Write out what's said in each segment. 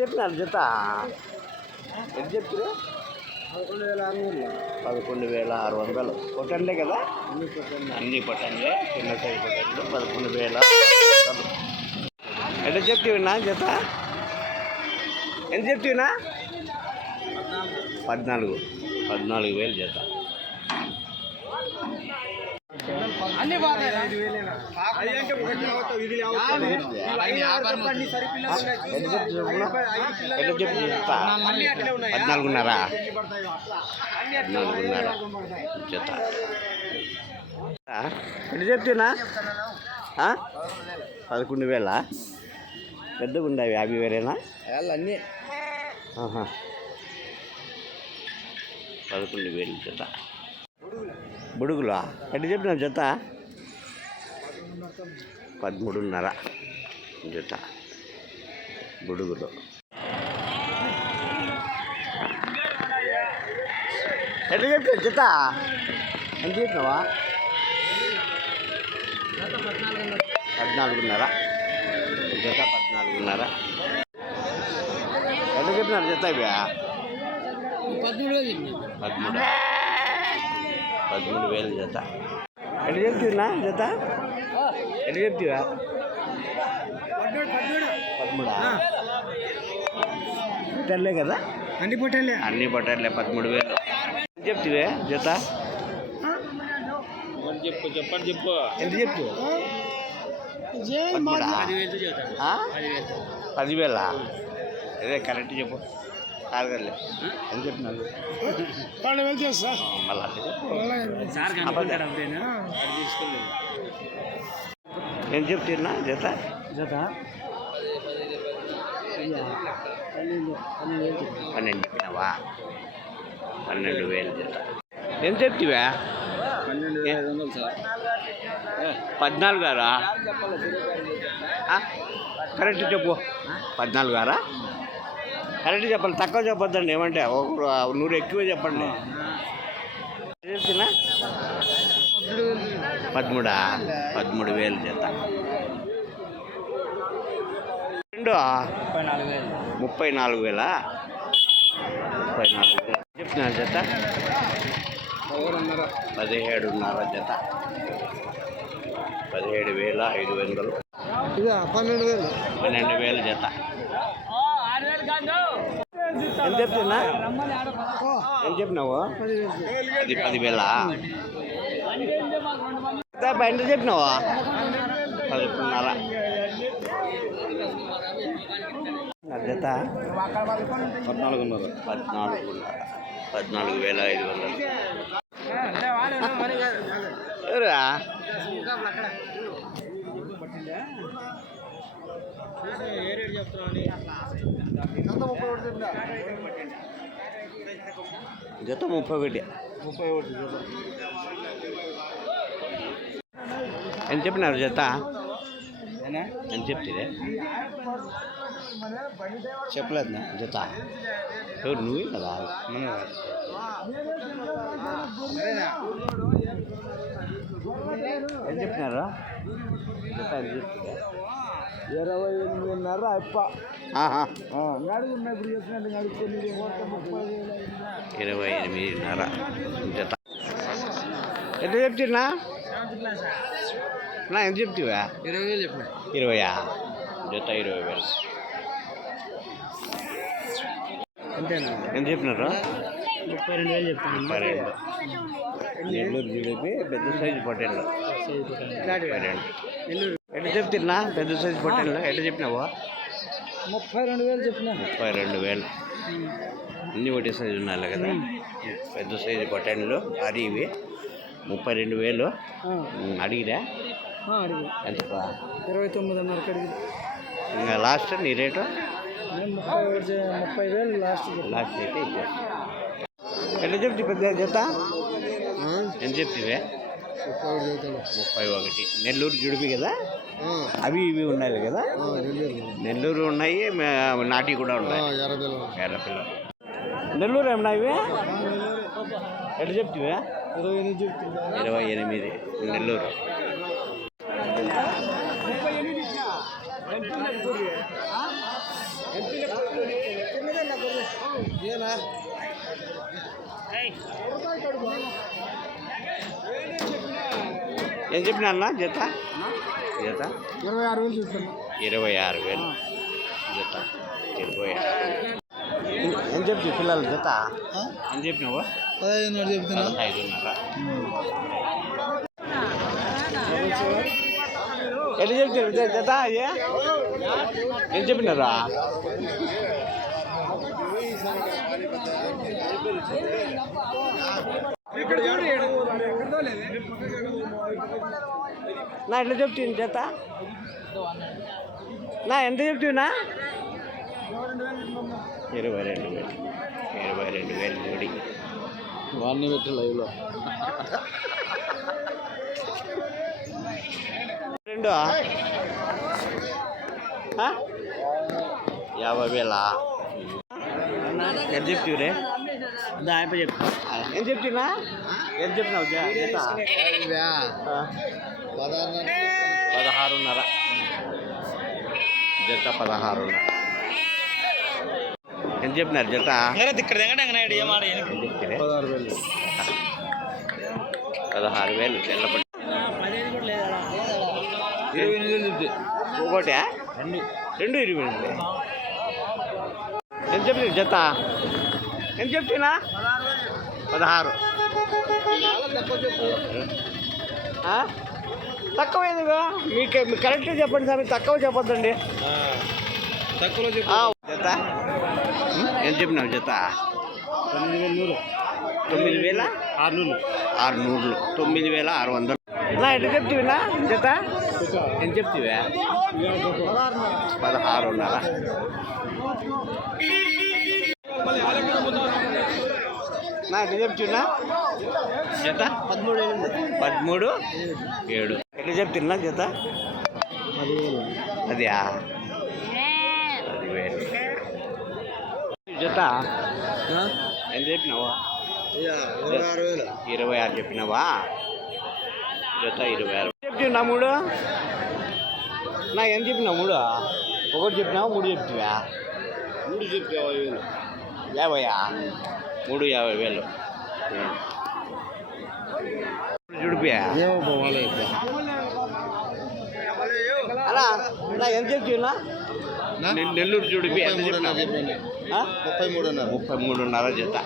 చెప్పినారు జత ఎంత చెప్తారు? 11,600 పొట్టండ్లే కదా? అన్ని పొట్టండ్లే, చిన్న సైజు పొట్టండ్లు 11,600. ఎంత చెప్తున్నా జత? ఎంత చెప్తున్నా? 14,000 జత. అన్ని పద్నాలుగున్నర జత. ఎట్లా చెప్తున్నా? 11,000. పెద్దగా ఉండవి 50,000 అన్నీ 11,000 జత. బుడుగులా ఎట్లా చెప్పిన జత? 13,500 జత బుడుగులు. ఎట్లా చెప్పిన జత? ఎంత చెప్పినావా? 14,500 జత. 14,500. ఎట్లా చెప్పినారు జత? ఇవి 13,000 జత. ఎట్లా చెప్తున్నా జత? ఎట్లా చెప్తావా? 13 పొట్టలే కదా? అన్ని పొట్టలే 13,000 చెప్తావే జత? చెప్పు ఎంత చెప్తు? 10,000. అదే కరెక్ట్ చెప్పు. కాదులే ఎంత చెప్పినారు? 12,000 చేస్తా. మళ్ళీ ఎంత చెప్తున్నా జత? 12 చెప్పినావా? 12,000 జత. ఎంత చెప్తివా? 14,000. కరెక్ట్ చెప్పు. 14,000 కరెక్ట్ చెప్పాలి, తక్కువ చెప్పొద్దండి. ఏమంటే 100 ఎక్కువ చెప్పండి. చెప్తున్నా 13,000 జత. 34,000 చెప్తున్నా జత. 17,500 జత. 17,500. 12,000 జత. ఎంత చెప్తున్నా? ఎంత చెప్పినావు? అది 10,000. ఎంత చెప్పినావా? 11,500 జత. 14,500. ఎవరా? జత 31. ఎంత చెప్పినారు జత? ఎంత చెప్తే? చెప్పలేదు నా జత. ఎవరు నువ్వే కదా? ఎంత చెప్పినారా జత? ఎంత చెప్తే? 28,500 అప్ప. 28,500 జత. ఎంత చెప్తున్నా? నా ఎంత చెప్తావా? 20,000 చెప్పిన. 20 జత. 20,000. అంతేనా? ఎంత చెప్పినారు? 32,000 చెప్తాను. 32. నెల్లూరు జిలేబీ పెద్ద సైజు పొట్టేళ్ళు. 32. ఎట్లా చెప్తున్నా? పెద్ద సైజు పొట్టేళ్ళు ఎట్లా చెప్పినావా? 32,000 చెప్పిన. 32,000 అన్నీ ఒకటే సైజు ఉన్నాయి కదా? పెద్ద సైజు పొట్టేళ్ళు అది. ఇవి 32,000 అడిగిరా? ఎంత? 29,500 అడిగి. ఇంకా లాస్ట్ నీ రేటు? 30,000 లాస్ట్ అయితే ఇచ్చేస్తా. ఎట్లా చెప్తే పెద్ద జత? ఎంత చెప్తే? 31. నెల్లూరు జుడిపి కదా? అవి ఇవి ఉన్నాయి కదా? నెల్లూరు ఉన్నాయి, నాటి కూడా ఉన్నాయి. ఎర్రపిల్ల నెల్లూరు ఏమన్నా ఇవి? ఎట్లా చెప్తే? 28 నెల్లూరు. ఏం చెప్పినా అన్న జత జత 26,000 చెప్తున్నా. 26,000 జత 26. ఏం చెప్తావు పిల్లలు జత ఏం చెప్పినావు? 15,500 చెప్తున్నా. 15,500. ఎట్లా చెప్తారు జత అయ్యా ఏం చెప్పినారా? నా ఎట్లా చెప్తుంది జత నా ఎంత చెప్తున్నా? 22,000 జోడి. వాడిని పెట్టి లైవ్లో 2 50,000. ఎంత చెప్తావు రే? దాయప చెప్తా. ఏం చెప్తున్నా? ఎంత చెప్పినావు జత? 16,500 జత 16,500. ఎంత చెప్పినారు జత? ఇక్కడ 16,000. 16,000 తెల్లపడి 28,000 చెప్తే ఒకటే 2 28. ఎంత చెప్పిన జత? ఎంత చెప్తున్నా? 16. తక్కువ ఎందుకు? మీకు కరెక్ట్గా చెప్పండి సార్, తక్కువ చెప్పొద్దండి. తక్కువలో చెప్పు. జత ఎంత చెప్పినావు జత? 9,100. 9,600. 9,600. నా ఎట్లా చెప్తున్నా జత? ఎంత చెప్తివా? 16,500. నా ఎట్లా చెప్తున్నా జత? 13,700. ఎట్లా చెప్తున్నా జత? 10,000. అదా 10,000 జత. ఎంత చెప్పినావా? 26,000. 26 చెప్పినావా? జత 26 చెప్తున్నా. 3 నా ఎంత చెప్పినావు? 3 ఒకటి చెప్పినావా? 3 చెప్తావా? 3 చెప్తే 50,000. 50,000. 3 50,000 చూడిపోయా ఏమో పోవాలి. అలా నా ఎంత చెప్తున్నా? నెల్లూరు చూడిపోయా 33,500 జత.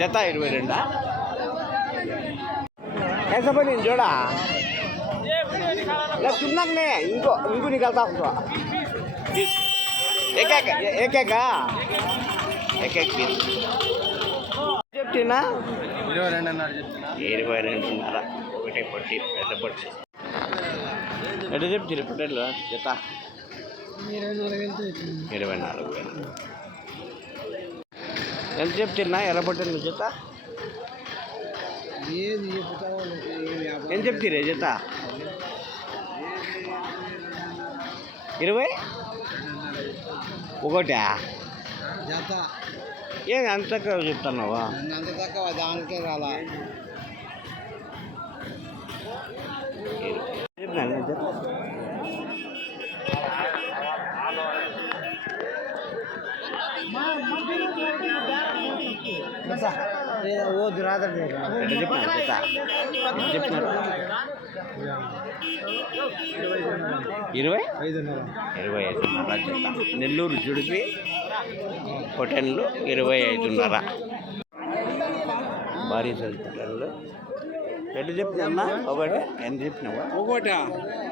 జత 22. ఎంత పని చూడా సున్నాకనే ఇంకో నీకు వెళ్తా ఏకేక చెప్తున్నా? 22,500. ఒకటే పట్టి పెద్ద పట్టి. ఎట్లా చెప్తారు పొట్టేళ్ళు జత? 24,000. ఎంత చెప్తున్నా ఎర్ర పొట్టేళ్ళు జత? ఎంత చెప్తారే జత? 20 ఒకటా జత ఏం అంత తక్కువ చెప్తున్నావా? అంత తక్కువ దానికే రాలా. చెప్పినా జత? ఓదు రాదండి. ఎట్లా చెప్పినా జత? చెప్పినారు 25,500 జత. నెల్లూరు జుడిపి పొటెన్లు 25,500. భారీ సైజు పొటెన్లు. ఎట్లా చెప్పినా? ఒకటి ఎంత చెప్పినావా? ఒకట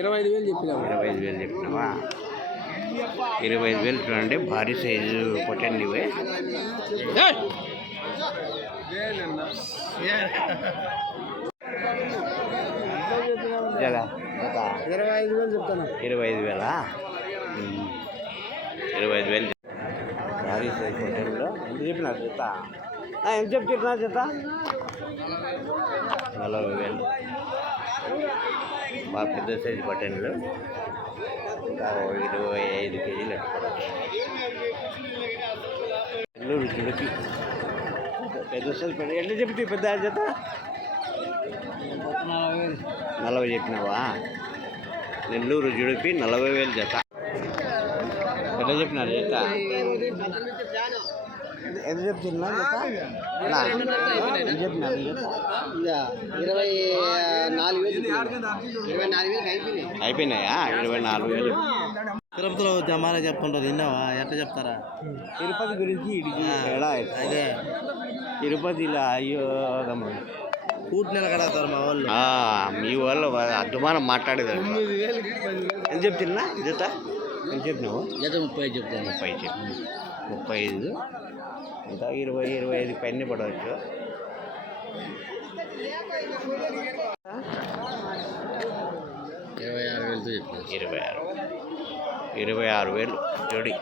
25,000 చెప్పినావు. 25,000 చెప్పినావా? 25,000 చూడండి, భారీ సైజు పొటెన్లు ఇవే. జలా 25,000 చెప్తాను. 25,000. 25,000 భారీ సైజు పొటెన్లు. ఎంత చెప్పినారు జత? ఎంత చెప్తున్నా జత? 40,000. బాగా పెద్ద సైజు పొటెన్లు. ఇంకా 25 కేజీలు నెల్లూరు చుడికి పెద్ద సైజు పొటెన్లు. ఎట్లా చెప్తే పెద్ద జత? 40 చెప్పినావా? నెల్లూరు జుడిపి 40,000 జత. ఎట్లా చెప్పినారు జత? ఎంత చెప్తున్నా జత? ఎంత చెప్పినారు జత? 24,000 అయిపోయినాయా? 24,000. తిరుపతిలో జమాలా చెప్పుకుంటారు విన్నావా? ఎట్లా చెప్తారా? తిరుపతి గురించి ఇడికి తేడా అదే తిరుపతిలో అయ్యో కూటి నెల కడతారు మా వాళ్ళు. మీ వాళ్ళు అద్దుమానం మాట్లాడేది. ఎంత చెప్తున్నా జత? ఎంత చెప్పినావు? జత 30 చెప్తాను. 30 చెప్పి 35 ఇంకా 20-25 పైన పడవచ్చు. 26,000 చెప్పాను. 26,000 జోడి.